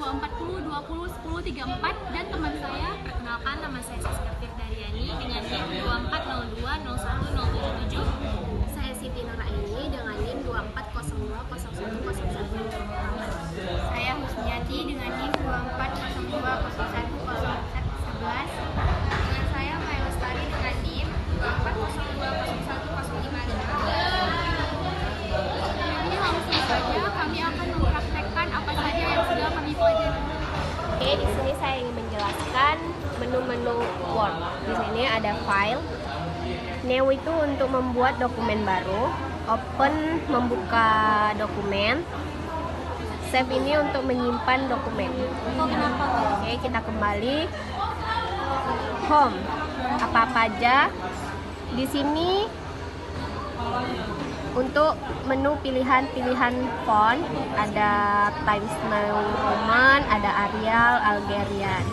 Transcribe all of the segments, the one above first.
240 20 10 34 dan teman saya. Perkenalkan, nama saya Siska Firdaryani dengan NIM 24020177. Saya Siti Nuraini dengan NIM 24020101. Saya Husniati dengan NIM 2402010111. Dengan saya Maya Lestari dengan NIM 2402010155. Ini langsung saja kami akan mempraktekkan apa saja yang sudah kami pelajari. Oke, di sini saya ingin menjelaskan menu-menu Word. Di sini ada file. New itu untuk membuat dokumen baru. Open membuka dokumen. Save ini untuk menyimpan dokumen. Oke, kita kembali. Home. Apa-apa aja. Di sini untuk menu pilihan-pilihan font ada Times New Roman, ada Arial, Algerian.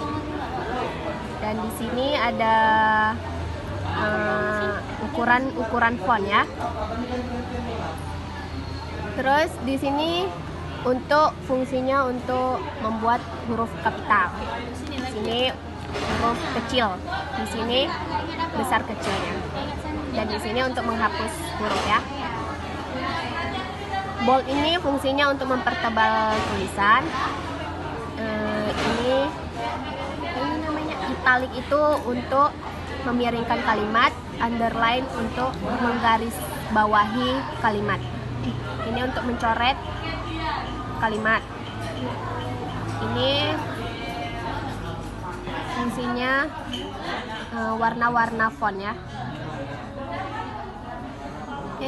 Dan di sini ada ukuran font ya. Terus di sini untuk fungsinya untuk membuat huruf kapital. Di sini huruf kecil, di sini besar kecilnya. Dan di sini untuk menghapus huruf ya. Bold ini fungsinya untuk mempertebal tulisan. Ini namanya italic itu untuk memiringkan kalimat, underline untuk menggaris bawahi kalimat. Ini untuk mencoret kalimat. Ini fungsinya warna-warna font ya.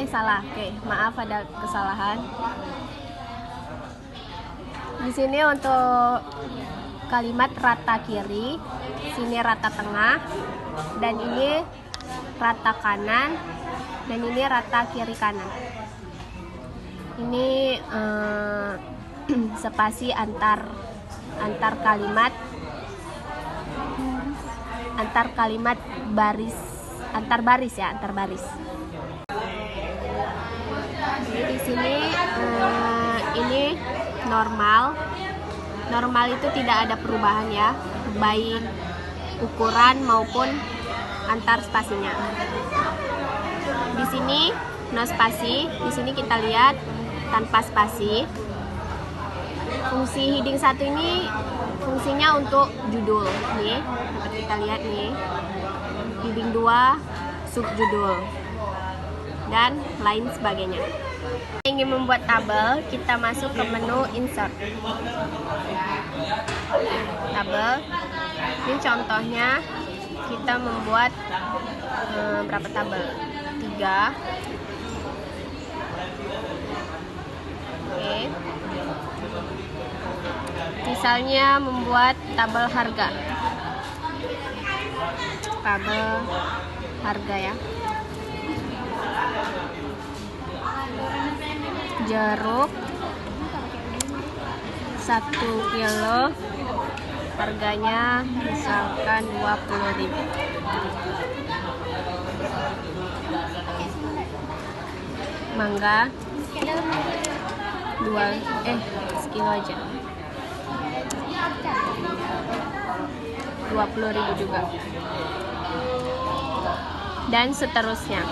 Salah. Maaf ada kesalahan. Di sini untuk kalimat rata kiri, sini rata tengah, dan ini rata kanan, dan ini rata kiri kanan. Ini spasi antar kalimat baris, antar baris. Jadi di sini ini normal itu tidak ada perubahan ya, baik ukuran maupun antar spasinya. Di sini no spasi, di sini kita lihat tanpa spasi. Fungsi heading 1 ini fungsinya untuk judul nih, dapat kita lihat nih. Heading 2 subjudul dan lain sebagainya. Ingin membuat tabel, kita masuk ke menu insert. Tabel. Ini contohnya kita membuat berapa tabel? 3. Oke. Misalnya membuat tabel harga. Tabel harga ya. Jeruk 1 kilo harganya misalkan 20.000. Mangga 1 kilo aja 20.000 juga, dan seterusnya.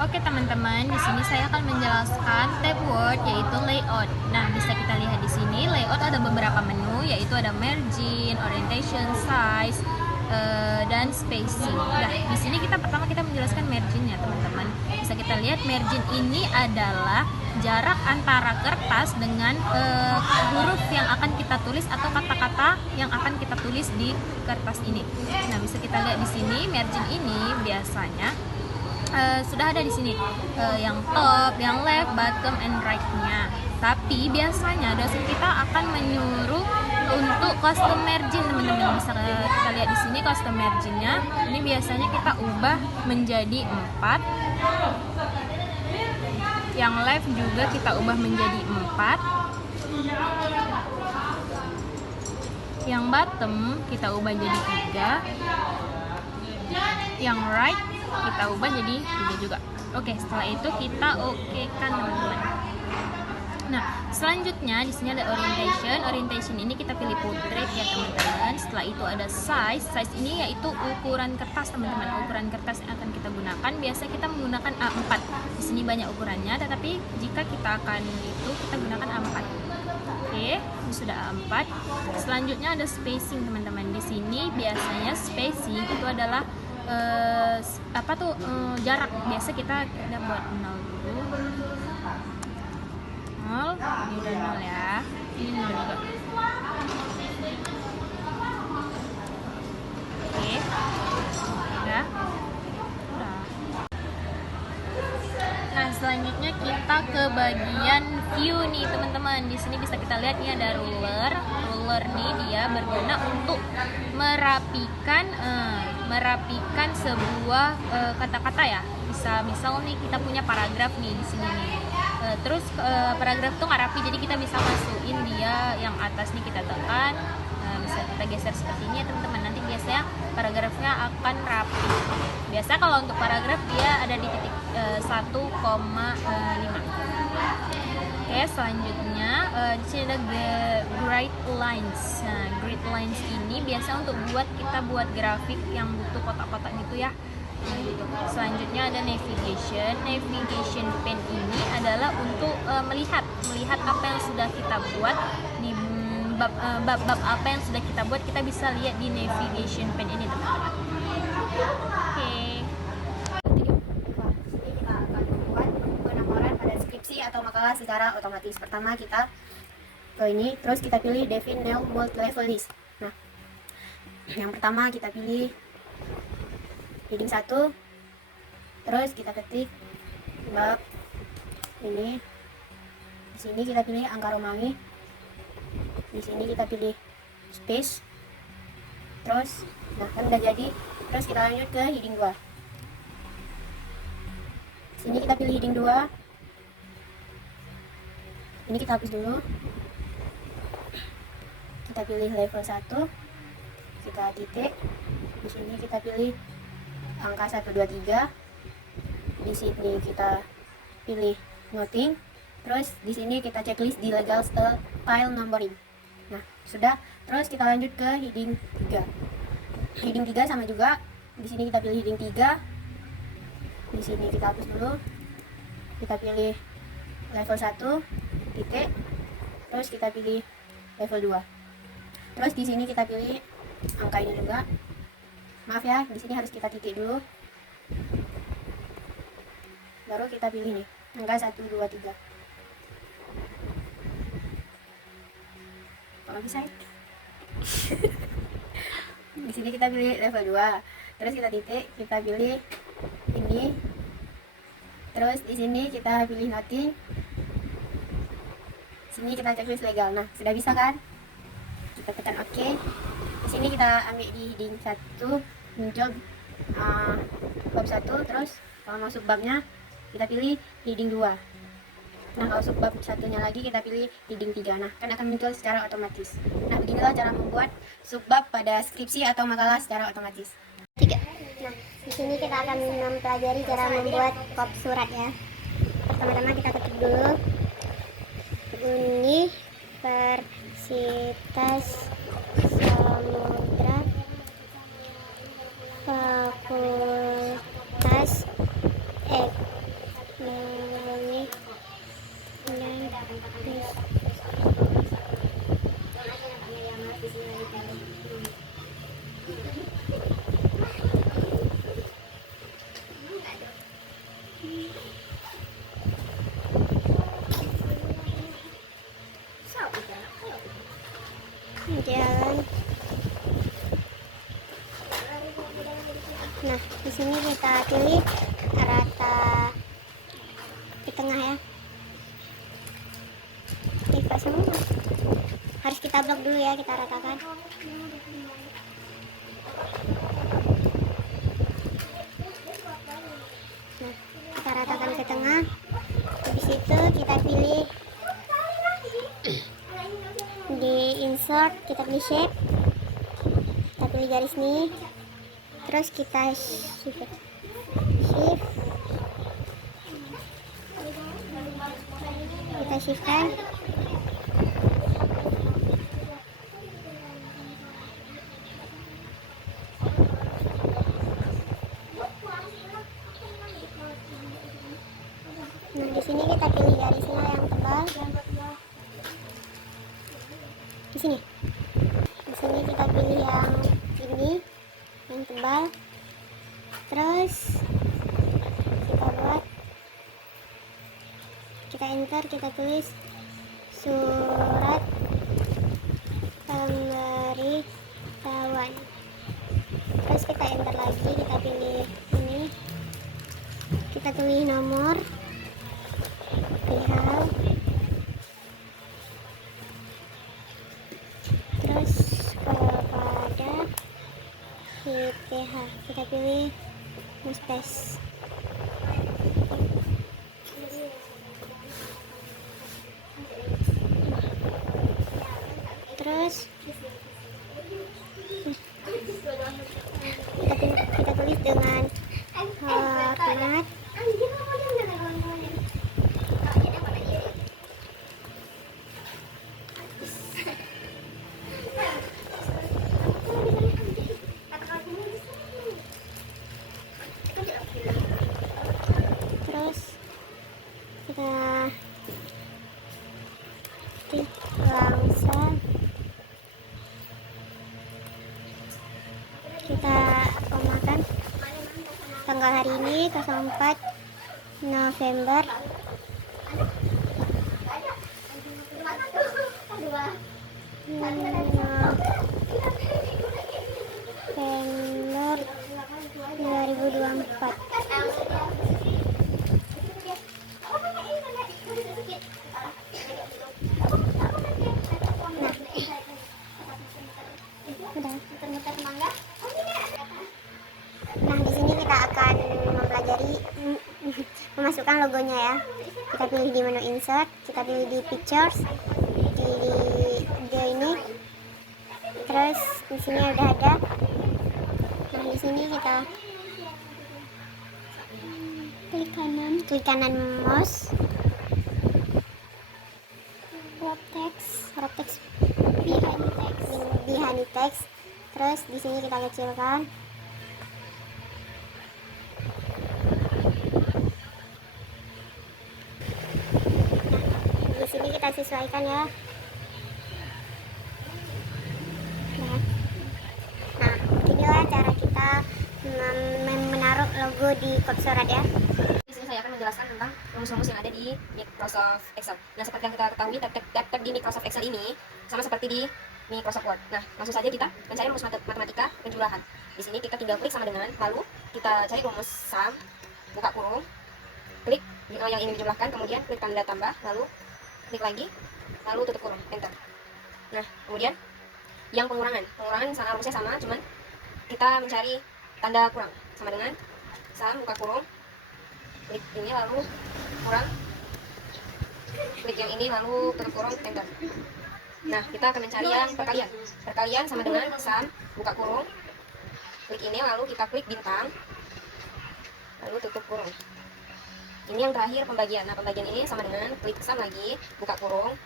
Oke teman-teman, di sini saya akan menjelaskan tab Word yaitu layout. Nah, bisa kita lihat di sini layout ada beberapa menu, yaitu ada margin, orientation, size, dan spacing. Nah, di sini pertama kita menjelaskan marginnya teman-teman. Bisa kita lihat margin ini adalah jarak antara kertas dengan huruf yang akan kita tulis atau kata-kata yang akan kita tulis di kertas ini. Nah, bisa kita lihat di sini margin ini biasanya sudah ada di sini yang top, yang left, bottom, and right-nya. Tapi biasanya dosen kita akan menyuruh untuk custom margin teman-teman. Bisa kita lihat di sini custom margin-nya. Ini biasanya kita ubah menjadi 4. Yang left juga kita ubah menjadi 4. Yang bottom kita ubah jadi 3. Yang right kita ubah jadi 3 juga. Oke, setelah itu kita okekan teman-teman. Nah, selanjutnya di sini ada orientation. Orientation ini kita pilih portrait ya teman-teman. Setelah itu ada size. Size ini yaitu ukuran kertas teman-teman. Ukuran kertas yang akan kita gunakan. Biasa kita menggunakan A4. Di sini banyak ukurannya, tetapi jika kita akan itu kita gunakan A4. Oke, ini sudah A4. Selanjutnya ada spacing teman-teman. Di sini biasanya spacing itu adalah jarak. Biasa kita buat 0 dulu. 0, ini udah 0 ya, ini 0 juga. Oke, udah. Nah, selanjutnya kita ke bagian view nih teman-teman. Di sini bisa kita lihat nih ada ruler. Ruler nih dia berguna untuk merapikan sebuah kata-kata ya. Misal nih kita punya paragraf nih di sini nih. Terus paragraf tuh nggak rapi, jadi kita bisa masukin dia yang atas nih, kita tekan, bisa kita geser seperti ini ya teman-teman. Nanti biasanya paragrafnya akan rapi. Biasa kalau untuk paragraf dia ada di titik 1,5. Oke, selanjutnya di sini ada grid lines. Nah, grid lines ini biasa untuk kita buat grafik yang butuh kotak-kotak gitu ya. Nah, gitu. Selanjutnya ada navigation. Navigation pen ini adalah untuk melihat apa yang sudah kita buat di bab apa yang sudah kita buat, kita bisa lihat di navigation pen ini teman-teman. Oke. Sini kita akan membuat penomoran pada skripsi atau makalah secara otomatis. Pertama kita ke ini, terus kita pilih define new multi-level list. Nah, yang pertama kita pilih heading 1, terus kita ketik bab ini. Di sini kita pilih angka Romawi, di sini kita pilih space, terus nah kan udah jadi. Terus kita lanjut ke heading 2. Di sini kita pilih heading 2, ini kita hapus dulu, kita pilih level 1, kita titik, di sini kita pilih angka 1, 2, 3. Di sini kita pilih noting. Terus di sini kita checklist di legal style numbering. Nah, sudah. Terus kita lanjut ke heading 3. Heading 3 sama juga. Di sini kita pilih heading 3. Di sini kita hapus dulu. Kita pilih level 1 titik. Terus kita pilih level 2. Terus di sini kita pilih angka ini juga. Maaf ya, di sini harus kita titik dulu. Baru kita pilih nih, angka 1, 2, 3. Kalau bisa ya. Di sini kita pilih level 2. Terus kita titik, kita pilih ini. Terus di sini kita pilih noting. Sini kita checklist legal. Nah, sudah bisa kan? Kita tekan OK. Di sini kita ambil di heading 1, muncul bab 1, terus kalau masuk babnya kita pilih heading 2. Nah, kalau masuk bab satunya lagi kita pilih heading 3. Nah, kan akan muncul secara otomatis. Nah, beginilah cara membuat subbab pada skripsi atau makalah secara otomatis. 3. Nah, di sini kita akan mempelajari cara membuat kop surat ya. Pertama-tama kita ketik dulu Universitas Samudra Fakultas Ekonomi dan jalan. Nah, di sini kita pilih rata di tengah ya. Kita semua harus kita blok dulu ya, kita ratakan. Nah, kita ratakan ke tengah. Habis itu kita pilih di insert, kita pilih shape, kita pilih garis nih, terus kita shift Kita shiftkan. Nah, di sini kita pilih garisnya yang tebal. Di sini. Di sini kita pilih yang ini, yang tebal. Terus kita buat, kita enter, kita tulis surat pemberitahuan. Terus kita enter lagi, kita pilih ini, kita tulis nomor perihal, terus kepada ITH kita pilih Muspes. Terus kita tulis dengan hormat terus kita langsung kita komakan tanggal hari ini 04 November November 2024. Nah, di sini kita akan mempelajari memasukkan logonya ya. Kita pilih di menu insert, kita pilih di pictures, di ini. Terus di sini udah ada. Nah, di sini kita klik kanan mouse. Wrap text behind text. Terus di sini kita kecilkan. Di sini kita sesuaikan ya. Nah, inilah cara kita menaruh logo di kop surat ya. Di sini saya akan menjelaskan tentang rumus-rumus yang ada di Microsoft Excel. Nah, seperti yang kita ketahui, tab-tab di Microsoft Excel ini sama seperti di Microsoft Word. Nah, langsung saja kita mencari rumus matematika penjumlahan. Di sini kita tinggal klik sama dengan, lalu kita cari rumus sum, buka kurung, klik yang ingin dijumlahkan, kemudian klik tanda tambah, lalu klik lagi, lalu tutup kurung, enter. Nah, kemudian yang pengurangan sama rumusnya sama, cuman kita mencari tanda kurang sama dengan sum, buka kurung, klik ini lalu kurang, klik yang ini lalu tutup kurung, enter. Nah, kita akan mencari yang perkalian sama dengan sum, buka kurung, klik ini lalu kita klik bintang, lalu tutup kurung. Ini yang terakhir pembagian. Nah, pembagian ini sama dengan klik sum lagi, buka kurung,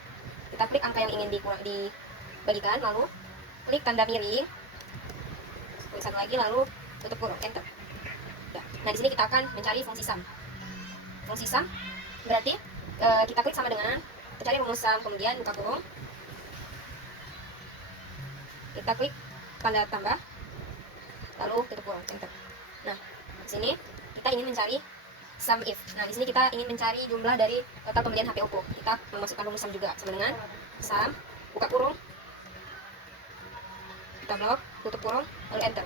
kita klik angka yang ingin dibagikan, lalu klik tanda miring, klik satu lagi, lalu tutup kurung, enter. Nah, di sini kita akan mencari fungsi sum. Fungsi sum berarti kita klik sama dengan, kita cari rumus sum, kemudian buka kurung, kita klik tanda tambah, lalu tutup kurung, enter. Nah, di sini kita ingin mencari sum if. Nah, di sini kita ingin mencari jumlah dari total pembelian HP Oppo. Kita memasukkan rumus sum juga sama dengan sum, buka kurung, kita blok, tutup kurung, lalu enter.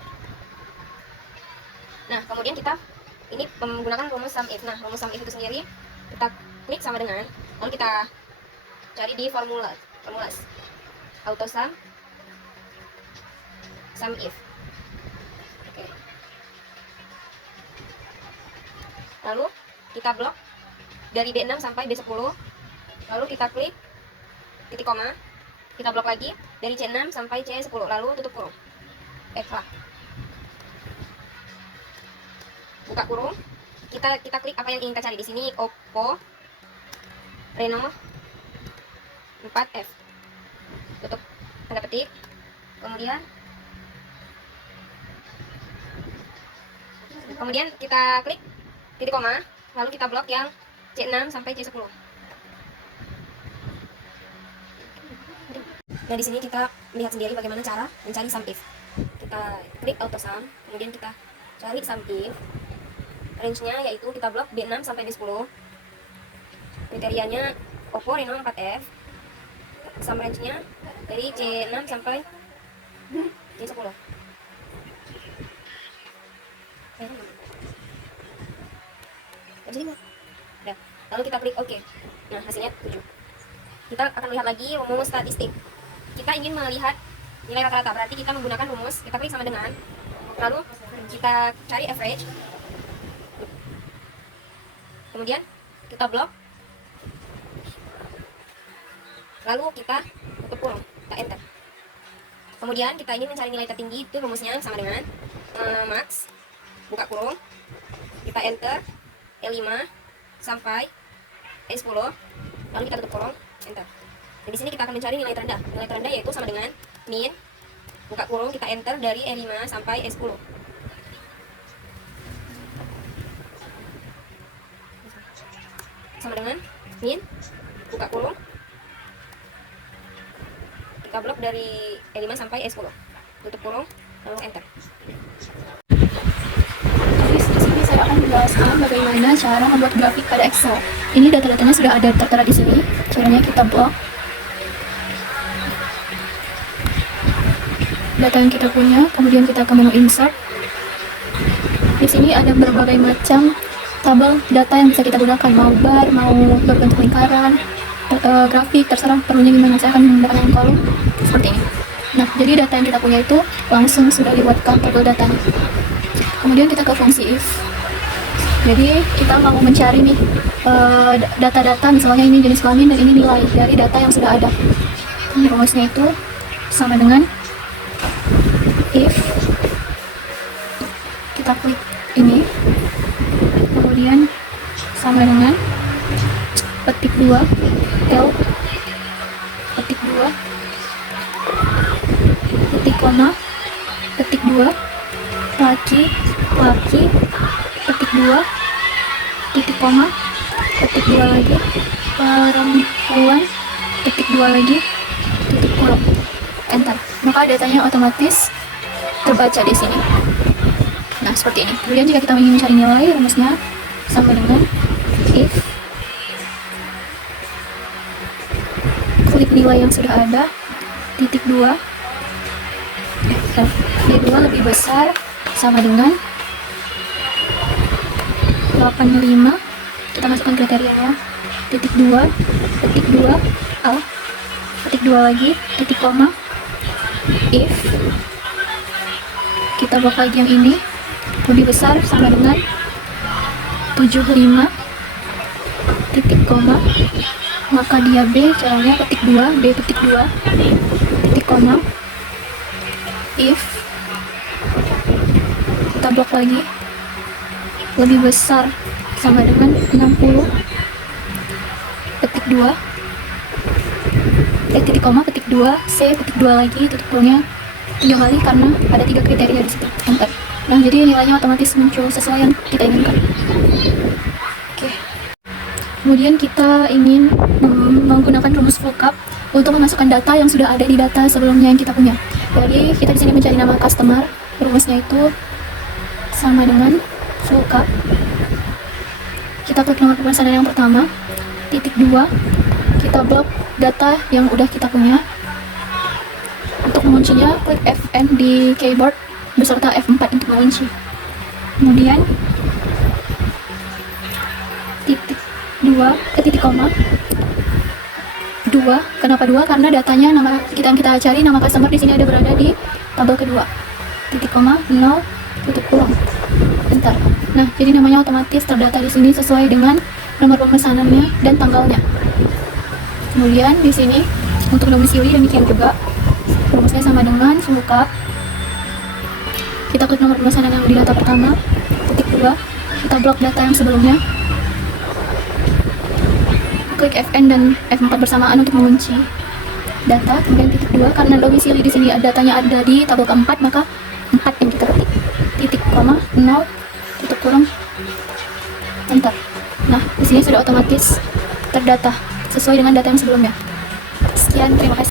Nah, kemudian kita ini menggunakan rumus sum if. Nah, rumus sum if itu sendiri kita klik sama dengan, lalu kita cari di formulas auto sum if. Oke. Lalu kita blok dari B6 sampai B10, lalu kita klik titik koma, kita blok lagi dari C6 sampai C10, lalu tutup kurung, F. Buka kurung, kita klik apa yang ingin kita cari. Di sini Oppo Reno 4F. Tutup tanda petik. Kemudian kita klik titik koma, lalu kita blok yang C6 sampai C10. Nah, di sini kita lihat sendiri bagaimana cara mencari sum if. Kita klik auto sum, kemudian kita cari sum if. Range-nya yaitu kita blok B6 sampai B10. Kriterianya Oppo Reno 4F. Sum range-nya dari C6 sampai C10. Udah. Lalu kita klik OK. Nah, hasilnya 7. Kita akan lihat lagi rumus statistik. Kita ingin melihat nilai rata-rata, berarti kita menggunakan rumus, kita klik sama dengan, lalu kita cari average, kemudian kita blok, lalu kita tutup kurung, kita enter. Kemudian kita ingin mencari nilai tertinggi, itu rumusnya sama dengan max, buka kurung, kita enter E5 sampai E10, lalu kita tutup kurung, enter. Dan di sini kita akan mencari nilai terendah. Nilai terendah yaitu sama dengan min, buka kurung, kita enter dari E5 sampai E10. Sama dengan min, buka kurung, kita blok dari E5 sampai E10. Tutup kurung, lalu enter. Di sini saya akan menjelaskan bagaimana cara membuat grafik pada Excel. Ini data-datanya sudah ada tertera di sini. Caranya kita blok data yang kita punya, kemudian kita ke menu insert. Di sini ada berbagai macam tabel data yang bisa kita gunakan, mau bar, mau berbentuk lingkaran, grafik, terserah perlunya gimana. Saya akan menggunakan kolom seperti ini. Nah, jadi data yang kita punya itu langsung sudah dibuatkan tabel datanya. Kemudian kita ke fungsi if. Jadi kita mau mencari nih data-data, misalnya ini jenis kelamin dan ini nilai dari data yang sudah ada. Ini rumusnya itu sama dengan if, kita klik ini, kemudian sama dengan petik 2 L, petik 2, petik koma, petik 2, laki, petik 2, titik koma, petik 2 lagi, perempuan, petik 2 lagi, titik kurung, enter. Maka datanya otomatis terbaca di sini. Nah, seperti ini. Kemudian jika kita ingin mencari nilai, rumusnya sama dengan if, klik nilai yang sudah ada, titik 2, D2 lebih besar, sama dengan 85, kita masukkan kriterianya, titik 2, petik 2, A, petik 2 lagi, titik koma, if, kita blok lagi yang ini, lebih besar sama dengan 75, titik koma, maka dia B, caranya petik 2, B petik 2, titik koma, if, kita blok lagi, lebih besar sama dengan 60, petik 2, titik koma, petik 2, C, petik 2 lagi, tutup kurungnya 3 kali karena ada 3 kriteria di situ. Enter. Nah, jadi nilainya otomatis muncul sesuai yang kita inginkan. Oke. Kemudian kita ingin menggunakan rumus lookup untuk memasukkan data yang sudah ada di data sebelumnya yang kita punya. Jadi kita di sini mencari nama customer, rumusnya itu sama dengan lookup. Kita klik nomor pemesanan yang pertama, titik 2, kita blok data yang udah kita punya. Untuk menguncinya, klik Fn di keyboard beserta F4 untuk mengunci. Kemudian titik 2, titik koma 2. Kenapa 2? Karena datanya nama yang kita cari, nama customer di sini ada berada di tabel kedua. Titik koma 0, tutup kurung, enter. Nah, jadi namanya otomatis terdata di sini sesuai dengan nomor pemesanannya dan tanggalnya. Kemudian di sini untuk domisili demikian juga, rumusnya sama dengan lookup. Kita klik nomor pemesanan yang di data pertama, titik 2, kita blok data yang sebelumnya. klik Fn dan F4 bersamaan untuk mengunci data. Kemudian titik 2, karena domisili di sini datanya ada di tabel keempat, maka 4 yang kita ketik. Titik koma 0 tutup kurung enter. Nah, di sini sudah otomatis terdata sesuai dengan data yang sebelumnya. Sekian, terima kasih.